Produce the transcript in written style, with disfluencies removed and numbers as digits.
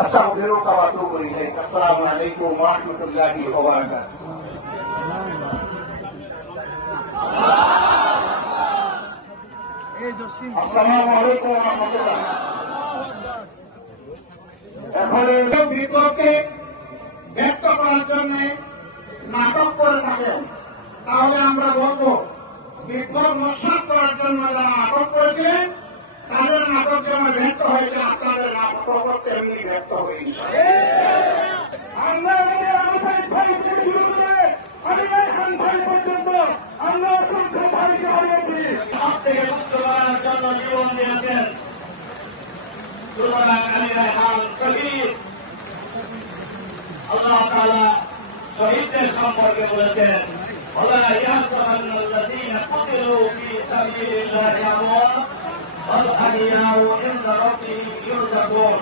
أستغفرك وأتوب إليك. السلام عليكم ورحمة الله وبركاته. আসসালামু আলাইকুম ওয়া রাহমাতুল্লাহ। এখন এই বিপ্লবকে ব্যক্ত করার জন্য নাটক করে থাকেন, তাহলে আমরা বলবো বিপ্লব নস্বাত করার জন্য যারা নাটক করেছিলেন তাদের নাটক যেমন ব্যক্ত হয়েছে, আপনাদের নাটক তেমনি ব্যক্ত হয়েছে। আমরা আমাদের আনসার ভাই থেকে শুরু করে আমি রায়হান ভাই পর্যন্ত আমরা অসংখ্য ভাইকে হারিয়েছি। সব থেকে মুক্ত করার জন্য জীবন দিয়েছেন সুতরাং আলী রায়হান শহীদ। আল্লাহ তাআলা শহীদদের সম্পর্কে বলেছেন, ওয়ালা ইয়াহসাবান্নাল্লাযীনা কুতিলু ফী সাবিলিল্লাহি আমওয়াত বাল আহইয়াউ ইনদা রাব্বিহিম ইরযাকুন।